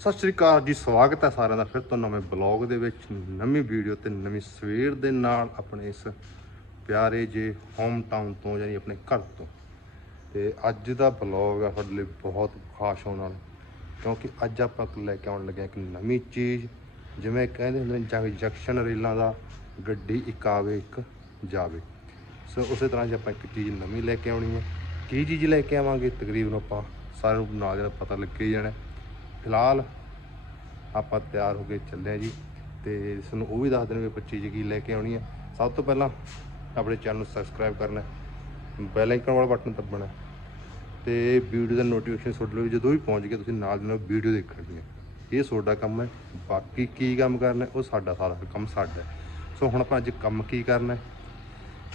ਸਤਿ ਸ਼੍ਰੀ ਅਕਾਲ ਜੀ, ਸਵਾਗਤ ਹੈ ਸਾਰਿਆਂ ਦਾ ਫਿਰ ਤੋਂ ਨਵੇਂ ਬਲੌਗ ਦੇ ਵਿੱਚ, ਨਵੀਂ ਵੀਡੀਓ ਤੇ ਨਵੀਂ ਸਵੇਰ ਦੇ ਨਾਲ ਆਪਣੇ ਇਸ ਪਿਆਰੇ ਜੇ ਹੋਮ ਟਾਊਨ ਤੋਂ, ਯਾਨੀ ਆਪਣੇ ਘਰ ਤੋਂ। ਤੇ ਅੱਜ ਦਾ ਬਲੌਗ ਆ ਤੁਹਾਡੇ ਲਈ ਬਹੁਤ ਖਾਸ ਹੋਣ ਵਾਲਾ, ਕਿਉਂਕਿ ਅੱਜ ਆਪਾਂ ਲੈ ਕੇ ਆਉਣ ਲੱਗੇ ਇੱਕ ਨਵੀਂ ਚੀਜ਼, ਜਿਵੇਂ ਕਹਿੰਦੇ ਹੁੰਦੇ ਨੇ ਜੰਕਸ਼ਨ ਰੇਲਾਂ ਦਾ ਗੱਡੀ ਇੱਕ ਆਵੇ, ਇੱਕ ਜਾਵੇ। ਸੋ ਉਸੇ ਤਰ੍ਹਾਂ ਜੇ ਆਪਾਂ ਇੱਕ ਚੀਜ਼ ਨਵੀਂ ਲੈ ਕੇ ਆਉਣੀ ਹੈ, ਕੀ ਚੀਜ਼ ਲੈ ਕੇ ਆਵਾਂਗੇ, ਤਕਰੀਬਨ ਆਪਾਂ ਸਾਰਿਆਂ ਨੂੰ ਨਾਲ ਜਿਹੜਾ ਪਤਾ ਲੱਗੇ ਹੀ ਜਾਣਾ ਫਿਲਹਾਲ ਆਪਾਂ ਤਿਆਰ ਹੋ ਕੇ ਚੱਲੇ ਹਾਂ ਜੀ ਤੇ ਤੁਹਾਨੂੰ ਉਹ ਵੀ ਦੱਸ ਦੇਣ ਵੀ ਆਪਾਂ ਚੀਜ਼ ਕੀ ਲੈ ਕੇ ਆਉਣੀ ਹੈ। ਸਭ ਤੋਂ ਪਹਿਲਾਂ ਆਪਣੇ ਚੈਨਲ ਨੂੰ ਸਬਸਕ੍ਰਾਈਬ ਕਰਨਾ ਬੈਲ ਆਈਕਨ ਵਾਲਾ ਬਟਨ ਦੱਬਣਾ ਹੈ। ਤੇ ਵੀਡੀਓ ਦਾ ਨੋਟੀਫਿਕੇਸ਼ਨ ਤੁਹਾਡੇ ਲਈ ਜਦੋਂ ਵੀ ਪਹੁੰਚ ਗਿਆ ਤੁਸੀਂ ਨਾਲ ਦੀ ਨਾਲ ਵੀਡੀਓ ਦੇਖਣੀ ਹੈ ਇਹ ਤੁਹਾਡਾ ਕੰਮ ਹੈ। ਬਾਕੀ ਕੀ ਕੰਮ ਕਰਨਾ ਉਹ ਸਾਡਾ ਸਾਰਾ ਕੰਮ ਸਾਡਾ ਸੋ ਹੁਣ ਆਪਾਂ ਅੱਜ ਕੰਮ ਕੀ ਕਰਨਾ ਹੈ?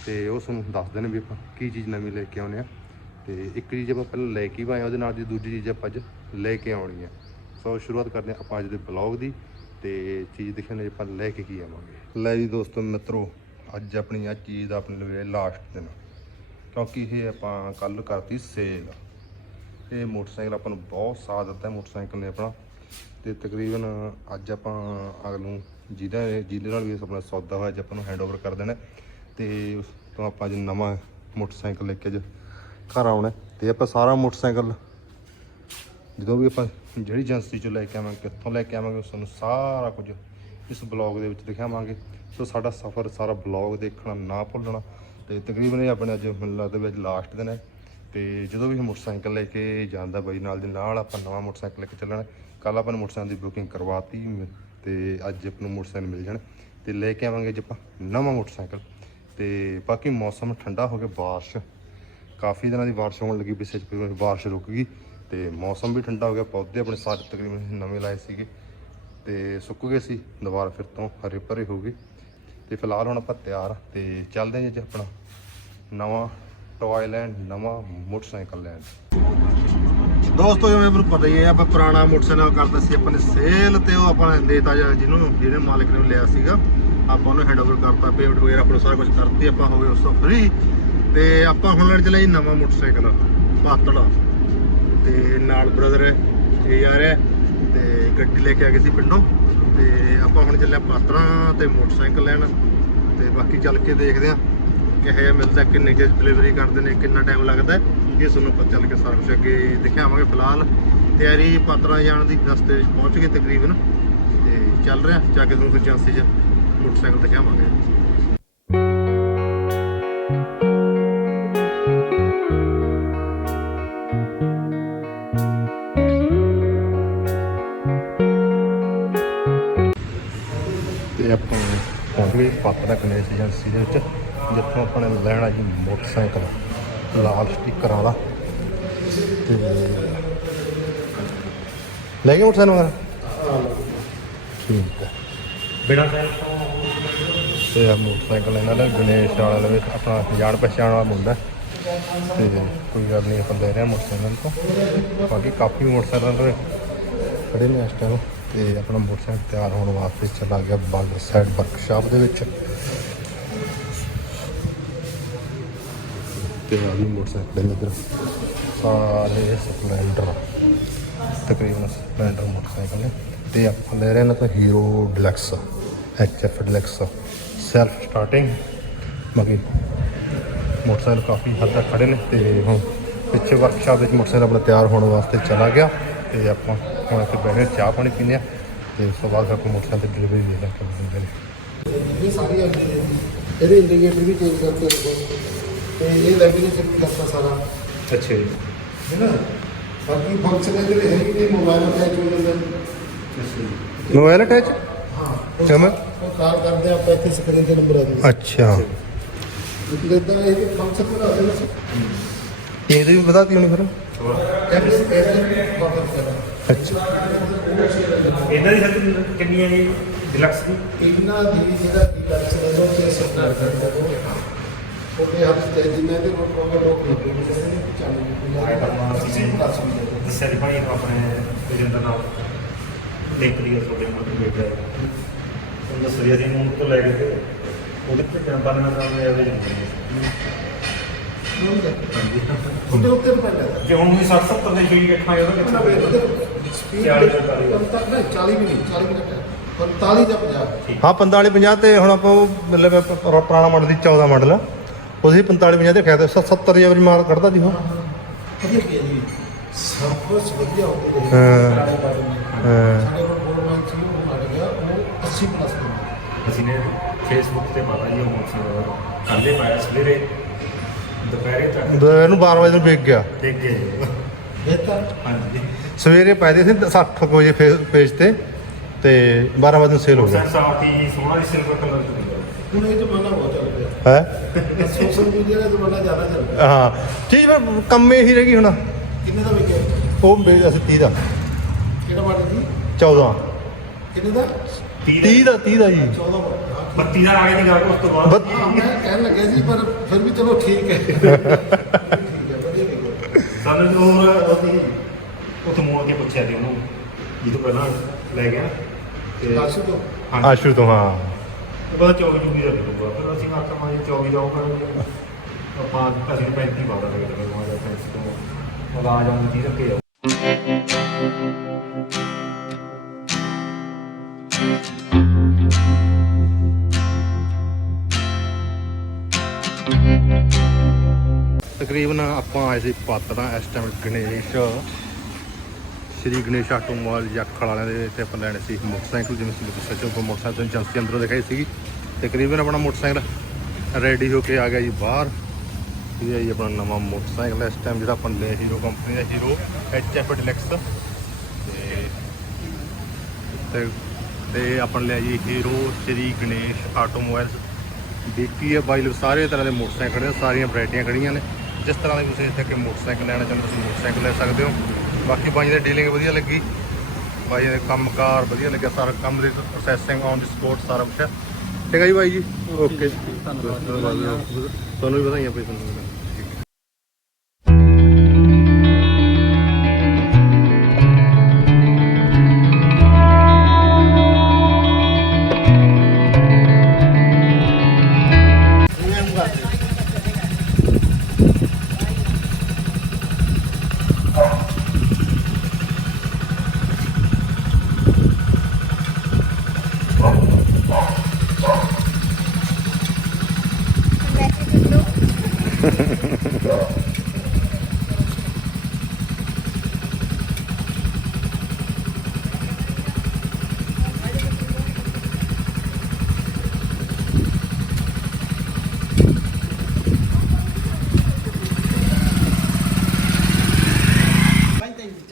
ਤੇ ਉਹ ਤੁਹਾਨੂੰ ਦੱਸ ਦੇਣ ਵੀ ਆਪਾਂ ਕੀ ਚੀਜ਼ ਨਵੀਂ ਲੈ ਕੇ ਆਉਨੇ ਆ। ਤੇ ਇੱਕ ਚੀਜ਼ ਆਪਾਂ ਪਹਿਲਾਂ ਲੈ ਕੇ ਵੀ ਆਏ ਉਹਦੇ ਨਾਲ ਦੀ ਦੂਜੀ ਚੀਜ਼ ਆਪਾਂ ਅੱਜ ਲੈ ਕੇ ਆਉਣੀ ਹੈ। ਸੋ ਸ਼ੁਰੂਆਤ ਕਰਦੇ ਹਾਂ ਆਪਾਂ ਅੱਜ ਦੇ ਬਲੌਗ ਦੀ ਤੇ ਚੀਜ਼ ਦਿਖਣ ਲਈ ਆਪਾਂ ਲੈ ਕੇ ਕੀ ਆਵਾਂਗੇ ਲੈ ਜੀ ਦੋਸਤੋ ਮਿੱਤਰੋ, ਅੱਜ ਆਪਣੀ ਆ ਚੀਜ਼ ਦਾ ਆਪਣੇ ਲਈ ਲਾਸਟ ਦਿਨ ਕਿਉਂਕਿ ਇਹ ਆਪਾਂ ਕੱਲ ਕਰਤੀ ਸੇਲ ਇਹ ਮੋਟਰਸਾਈਕਲ ਆਪਾਂ ਨੂੰ ਬਹੁਤ ਸਾਥ ਦਿੱਤਾ ਮੋਟਰਸਾਈਕਲ ਨੇ ਆਪਣਾ ਤੇ ਤਕਰੀਬਨ ਅੱਜ ਆਪਾਂ ਅਗਲ ਨੂੰ ਜਿਹਦਾ ਜਿਹਦੇ ਨਾਲ ਵੀ ਆਪਣਾ ਸੌਦਾ ਹੋਇਆ, ਅੱਜ ਆਪਾਂ ਨੂੰ ਹੈਂਡਓਵਰ ਕਰ ਦੇਣਾ ਹੈ। ਤੇ ਉਸ ਤੋਂ ਆਪਾਂ ਅੱਜ ਨਵਾਂ ਮੋਟਰਸਾਈਕਲ ਲੈ ਕੇ ਅੱਜ ਘਰ ਆਉਣਾ ਹੈ। ਤੇ ਆਪਾਂ ਸਾਰਾ ਮੋਟਰਸਾਈਕਲ, ਜਦੋਂ ਵੀ ਆਪਾਂ ਜਿਹੜੀ ਏਜੰਸੀ ਚੋਂ ਲੈ ਕੇ ਆਵਾਂਗੇ, ਕਿੱਥੋਂ ਲੈ ਕੇ ਆਵਾਂਗੇ ਤੁਹਾਨੂੰ ਸਾਰਾ ਕੁਝ ਇਸ ਬਲੌਗ ਦੇ ਵਿੱਚ ਦਿਖਾਵਾਂਗੇ। ਸੋ ਸਾਡਾ ਸਫ਼ਰ, ਸਾਰਾ ਬਲੌਗ ਦੇਖਣਾ ਨਾ ਭੁੱਲਣਾ। ਤੇ ਤਕਰੀਬਨ ਇਹ ਆਪਣੇ ਅੱਜ ਮੈਨੂੰ ਲੱਗਦਾ ਵੀ ਲਾਸਟ ਦਿਨ ਹੈ। ਤੇ ਜਦੋਂ ਵੀ ਮੋਟਰਸਾਈਕਲ ਲੈ ਕੇ ਜਾਂਦਾ ਬਾਈ ਨਾਲ ਦੇ ਨਾਲ, ਆਪਾਂ ਨਵਾਂ ਮੋਟਰਸਾਈਕਲ ਲੈ ਕੇ ਚੱਲਣਾ ਕੱਲ ਆਪਾਂ ਨੇ ਮੋਟਰਸਾਈਕਲ ਦੀ ਬੁਕਿੰਗ ਕਰਵਾਤੀ ਤੇ ਅੱਜ ਆਪਾਂ ਨੂੰ ਮੋਟਰਸਾਈਕਲ ਮਿਲ ਜਾਣ। ਤੇ ਲੈ ਕੇ ਆਵਾਂਗੇ ਅੱਜ ਆਪਾਂ ਨਵਾਂ ਮੋਟਰਸਾਈਕਲ। ਤੇ ਬਾਕੀ ਮੌਸਮ ਠੰਡਾ ਹੋ ਗਿਆ, ਬਾਰਿਸ਼। ਕਾਫੀ ਦਿਨਾਂ ਦੀ ਬਾਰਿਸ਼ ਹੋਣ ਲੱਗੀ, ਪਿੱਛੇ ਬਾਰਿਸ਼ ਰੁਕ ਗਈ। ਤੇ ਮੌਸਮ ਵੀ ਠੰਡਾ ਹੋ ਗਿਆ, ਪੌਦੇ ਆਪਣੇ ਸਾਰੇ ਤਕਰੀਬਨ ਨਵੇਂ ਲਾਏ ਸੀਗੇ ਤੇ ਸੁੱਕ ਗਏ ਸੀ, ਦੁਬਾਰਾ ਫਿਰ ਤੋਂ ਹਰੇ ਭਰੇ ਹੋ ਗਏ। ਤੇ ਫਿਲਹਾਲ ਹੁਣ ਆਪਾਂ ਤਿਆਰ ਆ ਤੇ ਚੱਲਦੇ ਹਾਂ ਜੀ ਆਪਣਾ ਨਵਾਂ ਟੌਏ ਲੈਂਡ ਨਵਾਂ ਮੋਟਰਸਾਈਕਲ ਲੈਣ। ਦੋਸਤੋ, ਜਿਵੇਂ ਮੈਨੂੰ ਪਤਾ ਹੀ ਹੈ, ਆਪਾਂ ਪੁਰਾਣਾ ਮੋਟਰਸਾਈਕਲ ਕਰਦਾ ਸੀ ਆਪਾਂ ਸੇਲ ਤੇ ਉਹ ਆਪਾਂ ਨੇ ਦੇਤਾ ਜਾਂ ਜਿਹਨੂੰ, ਜਿਹਨੇ ਮਾਲਕ ਨੇ ਲਿਆ ਸੀਗਾ, ਆਪਾਂ ਉਹਨੂੰ ਹੈਂਡਓਵਰ ਕਰਤਾ ਪੇਮੈਂਟ ਵਗੈਰਾ ਆਪਣਾ ਸਾਰਾ ਕੁਝ ਕਰਤੀ, ਆਪਾਂ ਹੋ ਗਏ ਉਸ ਤੋਂ ਫ੍ਰੀ ਤੇ ਆਪਾਂ ਹੁਣ ਲੈਣ ਚਲੇ ਜੀ ਨਵਾਂ ਮੋਟਰਸਾਈਕਲ ਪਾਤੜਾ ਤੇ ਨਾਲ ਬ੍ਰਦਰ ਇਹ ਆ ਰਿਹਾ ਤੇ ਗੱਡੀ ਲੈ ਕੇ ਆ ਗਏ ਸੀ ਪਿੰਡੋਂ ਤੇ ਆਪਾਂ ਹੁਣ ਚੱਲੇ ਪਾਤੜਾ ਤੇ ਮੋਟਰਸਾਈਕਲ ਲੈਣ ਤੇ ਬਾਕੀ ਚੱਲ ਕੇ ਦੇਖਦੇ ਆ ਕਿਹੋ ਜਿਹਾ ਮਿਲਦਾ, ਕਿੰਨੇ ਚਿਰ ਡਿਲੀਵਰੀ ਕਰਦੇ ਨੇ, ਕਿੰਨਾ ਟਾਈਮ ਲੱਗਦਾ ਇਹ ਤੁਹਾਨੂੰ ਪਤਾ ਚੱਲ ਕੇ ਸਾਰਾ ਕੁਝ ਅੱਗੇ ਦਿਖਾਵਾਂਗੇ ਫਿਲਹਾਲ। ਤਿਆਰੀ ਪਾਤੜਾ ਜਾਣ ਦੀ ਰਸਤੇ ਵਿੱਚ ਪਹੁੰਚ ਗਏ ਤਕਰੀਬਨ ਤੇ ਚੱਲ ਰਿਹਾ, ਜਾ ਕੇ ਤੁਹਾਨੂੰ ਏਜੰਸੀ 'ਚ ਮੋਟਰਸਾਈਕਲ ਦਿਖਾਵਾਂਗੇ। ਤੇ ਆਪਾਂ ਪਹੁੰਚ ਗਏ ਪਾਤੜਾ ਗਣੇਸ਼ ਏਜੰਸੀ ਦੇ ਵਿੱਚ ਜਿੱਥੋਂ ਆਪਾਂ ਨੇ ਲੈਣਾ ਜੀ ਮੋਟਰਸਾਈਕਲ ਲਾਲ ਸਟicker ਵਾਲਾ ਤੇ ਲੈ ਗਏ ਮੋਟਰਸਾਈਕਲ ਵਗੈਰਾ? ਠੀਕ ਹੈ। ਬਿਨਾ ਤੋਂ। ਆ ਮੋਟਰਸਾਈਕਲ ਇਹਨਾਂ ਦਾ ਗਣੇਸ਼ ਵਾਲਾ ਦੇ ਵਿੱਚ ਆਪਣਾ ਜਾਣ ਪਛਾਣ ਵਾਲਾ ਮੁੰਡਾ। ਤੇ ਕੋਈ ਗੱਲ ਨਹੀਂ ਆਪਾਂ ਲੈ ਰਹੇ ਮੋਟਰਸਾਈਕਲ ਤੋਂ। ਬਾਕੀ ਕਾਫੀ ਮੋਟਰਸਾਈਕਲ ਖੜੇ ਨੇ ਇਸ ਟਾਈਮ ਤੇ ਆਪਣਾ ਮੋਟਰਸਾਈਕਲ ਤਿਆਰ ਹੋਣ ਵਾਸਤੇ ਚਲਾ ਗਿਆ ਬਾਰਡਰ ਸਾਈਡ ਵਰਕਸ਼ਾਪ ਦੇ ਵਿੱਚ। ਤੇ ਆ ਵੀ ਮੋਟਰਸਾਈਕਲ ਨੇ ਇੱਧਰ ਸਾਰੇ ਸਪਲੈਂਡਰ, ਤਕਰੀਬਨ ਸਪਲੈਂਡਰ ਮੋਟਰਸਾਈਕਲ ਨੇ। ਤੇ ਆਪਾਂ ਲੈ ਰਹੇ ਨਾ ਤਾਂ Hero deluxe HF deluxe self starting ਬਾਕੀ ਮੋਟਰਸਾਈਕਲ ਕਾਫੀ ਹੱਦ ਤੱਕ ਖੜੇ ਨੇ ਤੇ ਹੁਣ ਪਿੱਛੇ ਵਰਕਸ਼ਾਪ ਵਿੱਚ ਮੋਟਰਸਾਈਕਲ ਆਪਣਾ ਤਿਆਰ ਹੋਣ ਵਾਸਤੇ ਚਲਾ ਗਿਆ। ਤੇ ਆਪਾਂ ਹੁਣ ਇੱਥੇ ਬੈਠੇ ਚਾਹ ਪਾਣੀ ਪੀਂਦੇ ਆ ਤੇ ਉਸ ਤੋਂ ਬਾਅਦ ਫਿਰ ਆਪਾਂ ਮੋਟਰਸਾਈਕਲ ਤੇ ਡਿਲੀਵਰੀ ਦੇ ਦਾਂਗੇ ਦਿੰਦੇ ਨੇ। ਇਹ ਸਾਰੀ। ਇਹਦੇ ਇੰਡੀਕੇਟਰ ਵੀ ਚੇਂਜ ਕਰਕੇ ਰੱਖੋ। ਤੇ ਇਹ ਲੈਮੀਨੇਸ਼ਨ ਵੀ ਕਰਤਾ ਸਾਰਾ। ਅੱਛਾ ਜੀ। ਹੈ ਨਾ? ਬਾਕੀ ਫੰਕਸ਼ਨ ਜਿਹੜੇ ਹੈ ਨੇ ਮੋਬਾਈਲ ਅਟੈਚ ਹੋ ਜਾਂਦੇ। ਮੋਬਾਈਲ ਅਟੈਚ ਹਾਂ। ਉਹ ਕਾਲ ਕਰਦੇ ਆ, ਆਪਾਂ ਇੱਥੇ ਸਕਰੀਨ ਤੇ ਨੰਬਰ ਆ ਜੂਗਾ ਅੱਛਾ। ਜਿੱਦਾਂ ਇਹ ਫੰਕਸ਼ਨ ਬਣਾ ਦੇਣਾ ਇਹਦੇ ਵੀ ਵਧਾਤੀ ਹੋਣੀ ਫਿਰ। ਕਰਾ ਅੱਛਾ ਇਹਨਾਂ ਦੀ ਸਰ ਕਿੰਨੀ ਹੈ ਜੀ? ਡਿਲਕਸ ਦੀ? ਇਹਨਾਂ ਦੀ ਜਿਹੜਾ ਕਰ ਸਕਦਾ ਉਹ ਤੇ ਸਰਕਾਰ ਕਰਦਾ ਉਹ ਉਹਦੇ ਹੱਥ ਤੇ ਜਿੰਨੇ ਦੇ ਕੋਲ ਪ੍ਰੋਗਰਾਮ ਲੋਕ ਲੱਗੇ ਨੇ ਜਿਹੜੇ ਚਾਲੂ ਤੁਸੀਂ ਕਰ ਸਕਦੇ ਹੋ ਦੱਸਿਆ ਦੀ ਭਾਈ ਨੂੰ ਆਪਣੇ ਏਜੰਟ ਦਾ ਨਾਮ। ਲਿੰਕ ਦੀ ਤੁਹਾਡੇ ਨਾਲ ਵੇਖ ਰਿਹਾ ਉਹ ਦੱਸਿਆ ਸੀ ਨੂੰ ਤੋਂ ਲੈ ਕੇ ਤੇ ਉਹਦੇ ਤੇ ਜਨਤਾ ਨੇ ਨਾਮ ਐਵਰੇਜ ਉਹਦੇ ਉੱਤੇ ਡਿਪੈਂਡ ਹੈ ਜੇ ਹੁਣ ਵੀ 60 70 ਦੇ ਫੀਡ ਰੱਖਾਂਗੇ ਉਹਦਾ ਨਾ ਕਿੱਥੇ ਵੇ ਉਹਦੇ 40 ਤੋਂ 45 45 ਨਹੀਂ 40 ਵੀ ਨਹੀਂ 40 ਵੀ ਘੱਟ ਹੈ 45 ਜਾਂ 50 ਹਾਂ 45 50 ਤੇ ਹੁਣ ਆਪਾਂ ਉਹ ਮਤਲਬ ਪੁਰਾਣਾ ਮਾਡਲ ਦੀ 14 ਮਾਡਲ ਉਹਦੇ 45 50 ਦੇਖਿਆ ਤੇ 70 ਜਾਂ ਵਾਰੀ ਮਾਰ ਕੱਢਦਾ ਜੀ ਉਹ। ਵਧੀਆ ਕੀ ਹੈ ਜੀ ਸਭ ਕੁਝ ਵਧੀਆ ਹੋ। ਗਿਆ ਹਾਂ। ਸਾਡੇ ਕੋਲ ਸੀ ਉਹ ਮਰ ਗਿਆ ਉਹ 80 ਪਲੱਸ ਦਾ ਅਸੀਂ ਨੇ ਫੇਸਬੁੱਕ ਤੇ ਪਤਾ ਹੀ ਉਹ ਮੋਟਰਸਾਈਕਲ। ਕੱਲੇ ਪਾਇਆ ਸਵੇਰੇ ਦੁਪਹਿਰੇ ਤੱਕ ਦ- ਇਹਨੂੰ 12 ਵਜੇ ਨੂੰ ਵੇਚ ਗਿਆ। ਦੇਖ ਗਏ ਜੀ। ਬਿਹਤਰ ਹਾਂਜੀ। ਸਵੇਰੇ ਪਾਇਦੇ ਸੀ 60 ਕੁ ਵਜੇ ਫੇ- ਪੇਜ ਤੇ ਤੇ 12 ਵਜੇ ਨੂੰ ਸੇਲ ਹੋ ਗਿਆ। ਸੈਂਸ ਆਤੀ ਸੋਹਣਾ ਜਿਹਾ ਸਿਲਵਰ ਕਲਰ ਦਾ ਹੁਣ ਇਹ ਜ਼ਮਾਨਾ ਬਹੁਤ ਚੱਲ ਪਿਆ। ਹੈ? ਸੋਸ਼ਲ ਮੀਡੀਆ ਦਾ ਜ਼ਮਾਨਾ ਜ਼ਿਆਦਾ ਚੱਲ ਪਿਆ। ਹਾਂ। ਚੀਜ਼ ਫਿਰ ਕੰਮ ਇਹੀ ਰਹਿ ਗਈ ਹੁਣ। ਕਿੰਨੇ ਦਾ ਵਿਕਿਆ? ਉਹ ਵੇਚ ਅਸੀਂ 30 ਦਾ। ਕਿਹੜਾ ਮਾਡਲ ਸੀ? 14 ਕਿੰਨੇ ਦਾ? 30 ਦਾ 30 ਦਾ ਜੀ। 14 ਮਾਡਲ ਹਾਂ ਬੱਤੀ ਦਾ ਆ ਗਈ ਦੀ ਗੱਲ ਉਸ ਤੋਂ ਬਾਅਦ। ਬੱਤ- ਹਾਂ, ਮੈਂ ਕਹਿਣ ਲੱਗਿਆ ਸੀ ਪਰ ਫਿਰ ਵੀ ਚਲੋ ਠੀਕ ਹੈ। ਠੀਕ ਹੈ ਵਧੀਆ ਸਾਨੂੰ ਜੋ। ਉਹਦੀ ਉੱਥੇ ਮੋੜ ਕੇ ਪੁੱਛਿਆ ਸੀ ਉਹਨੂੰ ਜਦੋਂ ਪਹਿਲਾਂ ਲੈ ਗਿਆ ਤੇ ਦੱਸ ਦੋ ਹਾਂਜੀ। ਆਸ਼ੂ ਤੋਂ ਹਾਂ। ਉਹ ਕਹਿੰਦਾ 24 ਜੂਬੀ ਦਾ ਮਿਲੂਗਾ ਫਿਰ ਅਸੀਂ ਆਖਿਆ ਮਾਂ ਜੀ 24 ਦਾ ਆਊਗਾ ਆਪਾਂ ਅਸੀਂ 35 ਪਾ ਦਾਂਗੇ ਤੇ ਮਾਂ ਦਾ ਸੈਂਸ ਤੋਂ। ਆਵਾਜ਼ ਆਉਂਦੀ ਸੀ ਰੱਖੇ ਜਾਓ ਤਕਰੀਬਨ ਆਪਾਂ ਆਏ ਸੀ ਪਾਤੜਾ, ਇਸ ਟਾਈਮ ਗਣੇਸ਼, ਸ੍ਰੀ ਗਣੇਸ਼ ਆਟੋਮੋਬਾਈਲ ਜੱਖਲ ਵਾਲਿਆਂ ਦੇ ਤੇ ਆਪਾਂ ਲੈਣੇ ਸੀ ਮੋਟਰਸਾਈਕਲ, ਜਿਵੇਂ ਸੀ ਦੱਸਿਆ ਸੀ ਮੋਟਰਸਾਈਕਲ ਏਜੰਸੀ ਅੰਦਰੋਂ ਦਿਖਾਈ ਸੀਗੀ। ਤਕਰੀਬਨ ਆਪਣਾ ਮੋਟਰਸਾਈਕਲ ਰੈਡੀ ਹੋ ਕੇ ਆ ਗਿਆ ਜੀ ਬਾਹਰ। ਇਹ ਹੈ ਜੀ ਆਪਣਾ ਨਵਾਂ ਮੋਟਰਸਾਈਕਲ, ਇਸ ਟਾਈਮ ਜਿਹੜਾ ਆਪਾਂ ਲਿਆ ਹੀਰੋ ਕੰਪਨੀ ਦਾ ਹੀਰੋ ਐਚ ਐਫ ਡਿਲੈਕਸ ਤੇ ਤੇ ਆਪਾਂ ਲਿਆ ਜੀ ਹੀਰੋ ਸ੍ਰੀ ਗਣੇਸ਼ ਆਟੋਮੋਬਾਈਲਸ ਦੇਖੀ ਹੈ ਬਾਈ ਸਾਰੇ ਤਰ੍ਹਾਂ ਦੇ ਮੋਟਰਸਾਈਕਲ ਖੜੇ ਸਾਰੀਆਂ ਵੈਰਾਈਟੀਆਂ ਖੜੀਆਂ ਨੇ। ਜਿਸ ਤਰ੍ਹਾਂ ਦੇ ਤੁਸੀਂ ਇੱਥੇ ਕਿ ਮੋਟਰਸਾਈਕਲ ਲੈਣਾ ਚਾਹੁੰਦੇ ਤੁਸੀਂ ਮੋਟਰਸਾਈਕਲ ਲੈ ਸਕਦੇ ਹੋ। ਬਾਕੀ ਬਾਈ ਦੀ ਡੀਲਿੰਗ ਵਧੀਆ ਲੱਗੀ। ਬਾਈ ਦੇ ਕੰਮਕਾਰ ਵਧੀਆ ਲੱਗਿਆ ਸਾਰਾ ਕੰਮ ਦੀ ਪ੍ਰੋਸੈਸਿੰਗ ਔਨ ਦੀ ਸਪੋਰਟ ਸਾਰਾ ਕੁਝ ਠੀਕ ਹੈ ਜੀ ਬਾਈ ਜੀ ਓਕੇ ਤੁਹਾਨੂੰ ਵੀ ਵਧਾਈਆਂ ਭਾਈ ਤੁਹਾਨੂੰ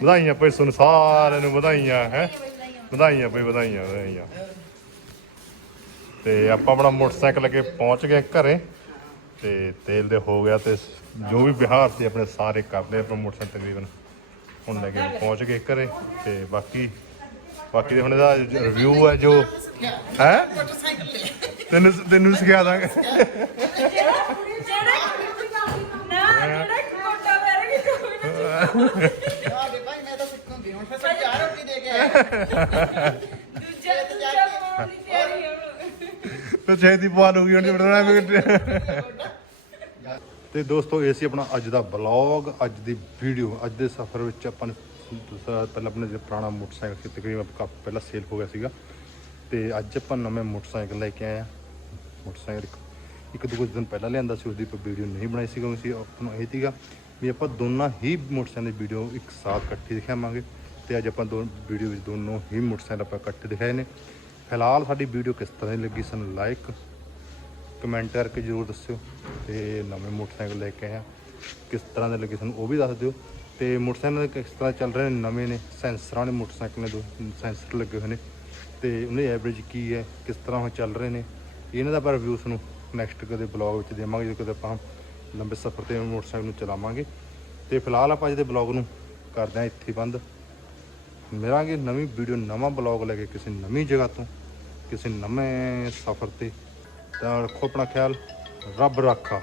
ਵਧਾਈਆਂ ਭਾਈ ਤੁਹਾਨੂੰ ਸਾਰਿਆਂ ਨੂੰ ਵਧਾਈਆਂ ਹੈ? ਵਧਾਈਆਂ ਭਾਈ ਵਧਾਈਆਂ ਵਧਾਈਆਂ। ਤੇ ਆਪਾਂ ਆਪਣਾ ਮੋਟਰਸਾਈਕਲ ਅੱਗੇ ਪਹੁੰਚ ਗਏ ਘਰੇ। ਤੇ ਤੇਲ ਦੇ ਹੋ ਗਿਆ ਤੇ ਜੋ ਵੀ ਬਿਹਾਰ ਸੀ ਆਪਣੇ ਸਾਰੇ ਕਰ ਲਏ ਆਪਾਂ ਮੋਟਰਸਾਈਕਲ ਤਕਰੀਬਨ। ਹੁਣ ਲੈ ਕੇ ਪਹੁੰਚ ਗਏ ਘਰੇ ਤੇ ਬਾਕੀ ਬਾਕੀ ਦੇ ਹੁਣ ਇਹਦਾ ਰਿਵਿਊ ਹੈ ਜੋ ਹੈ? ਤੈਨੂੰ ਤੈਨੂੰ ਸਿਖਾ ਦਾਂਗੇ। ਆਗੇ ਭਾਈ ਮੈਂ ਤਾਂ ਸਿੱਖੂੰਗੀ ਹੁਣ ਫਿਰ ਸਭ ਚਾਰ ਰੋਟੀ ਦੇ ਕੇ ਆਏ। ਤੇ ਛੇਤੀ ਪਵਾ ਲੂਗੀ ਹੁਣ ਬਣਾਣਾ ਤੇ ਦੋਸਤੋ ਇਹ ਸੀ ਆਪਣਾ ਅੱਜ ਦਾ ਬਲੌਗ ਅੱਜ ਦੀ ਵੀਡੀਓ ਅੱਜ ਦੇ ਸਫ਼ਰ ਵਿੱਚ ਆਪਾਂ ਨੇ ਦੂਸਰਾ ਪਹਿਲਾਂ ਆਪਣੇ ਜਿਹੜਾ ਪੁਰਾਣਾ ਮੋਟਰਸਾਈਕਲ ਸੀ ਤਕਰੀਬਨ ਕਾਫੀ ਪਹਿਲਾਂ ਸੇਲ ਹੋ ਗਿਆ ਸੀਗਾ। ਤੇ ਅੱਜ ਆਪਾਂ ਨਵੇਂ ਮੋਟਰਸਾਈਕਲ ਲੈ ਕੇ ਆਏ ਆ। ਮੋਟਰਸਾਈਕਲ ਇੱਕ- ਦੋ ਦਿਨ ਪਹਿਲਾਂ ਲਿਆਂਦਾ ਸੀ ਉਹਦੀ ਆਪਾਂ ਵੀਡੀਓ ਨਹੀਂ ਬਣਾਈ ਸੀ ਕਿਉਂਕਿ ਸੀ ਆਪਾਂ ਨੂੰ ਇਹ ਸੀਗਾ ਵੀ ਆਪਾਂ ਦੋਨਾਂ ਹੀ ਮੋਟਰਸਾਈਕਲ ਦੀ ਵੀਡੀਓ ਇੱਕ ਸਾਥ ਇਕੱਠੀ ਦਿਖਾਵਾਂਗੇ। ਤੇ ਅੱਜ ਆਪਾਂ ਦੋ ਵੀਡੀਓ ਵਿੱਚ ਦੋਨੋਂ ਹੀ ਮੋਟਰਸਾਈਕਲ ਆਪਾਂ ਇਕੱਠੇ ਦਿਖਾਏ ਨੇ। ਫਿਲਹਾਲ ਸਾਡੀ ਵੀਡੀਓ ਕਿਸ ਤਰ੍ਹਾਂ ਦੀ ਲੱਗੀ ਸਾਨੂੰ ਲਾਈਕ ਕਮੈਂਟ ਕਰਕੇ ਜ਼ਰੂਰ ਦੱਸਿਓ ਤੇ ਨਵੇਂ ਮੋਟਰਸਾਈਕਲ ਲੈ ਕੇ ਆਏ ਆਇਆ ਕਿਸ ਤਰ੍ਹਾਂ ਦੇ ਲੱਗੇ ਸਾਨੂੰ ਉਹ ਵੀ ਦੱਸ ਦਿਓ। ਤੇ ਮੋਟਰਸਾਈਕਲ ਕਿਸ ਤਰ੍ਹਾਂ ਚੱਲ ਰਹੇ ਨੇ? ਨਵੇਂ ਨੇ, ਸੈਂਸਰਾਂ ਨੇ ਮੋਟਰਸਾਈਕਲ ਨੇ ਦੋ, ਸੈਂਸਰ ਲੱਗੇ ਹੋਏ ਨੇ। ਤੇ ਉਹਦੀ ਐਵਰੇਜ ਕੀ ਹੈ? ਕਿਸ ਤਰ੍ਹਾਂ ਉਹ ਚੱਲ ਰਹੇ ਨੇ? ਇਹਨਾਂ ਦਾ ਆਪਾਂ ਰਿਵਿਊ ਸਾਨੂੰ ਨੈਕਸਟ ਕਦੇ ਬਲੌਗ ਵਿੱਚ ਦੇਵਾਂਗੇ ਜੇ ਕਦੇ ਆਪਾਂ ਲੰਬੇ ਸਫ਼ਰ ਤੇ ਮੋਟਰਸਾਈਕਲ ਨੂੰ ਚਲਾਵਾਂਗੇ। ਤੇ ਫਿਲਹਾਲ ਆਪਾਂ ਅੱਜ ਦੇ ਬਲੌਗ ਨੂੰ ਕਰਦੇ ਹਾਂ ਇੱਥੇ ਬੰਦ। ਮਿਲਾਂਗੇ ਨਵੀਂ ਵੀਡੀਓ, ਨਵਾਂ ਬਲੌਗ ਲੈ ਕੇ ਕਿਸੇ ਨਵੀਂ ਜਗ੍ਹਾ ਤੋਂ, ਕਿਸੇ ਨਵੇਂ ਸਫ਼ਰ ਤੇ। ਤਾਂ ਰੱਖੋ ਆਪਣਾ ਖਿਆਲ, ਰੱਬ ਰੱਖਾ।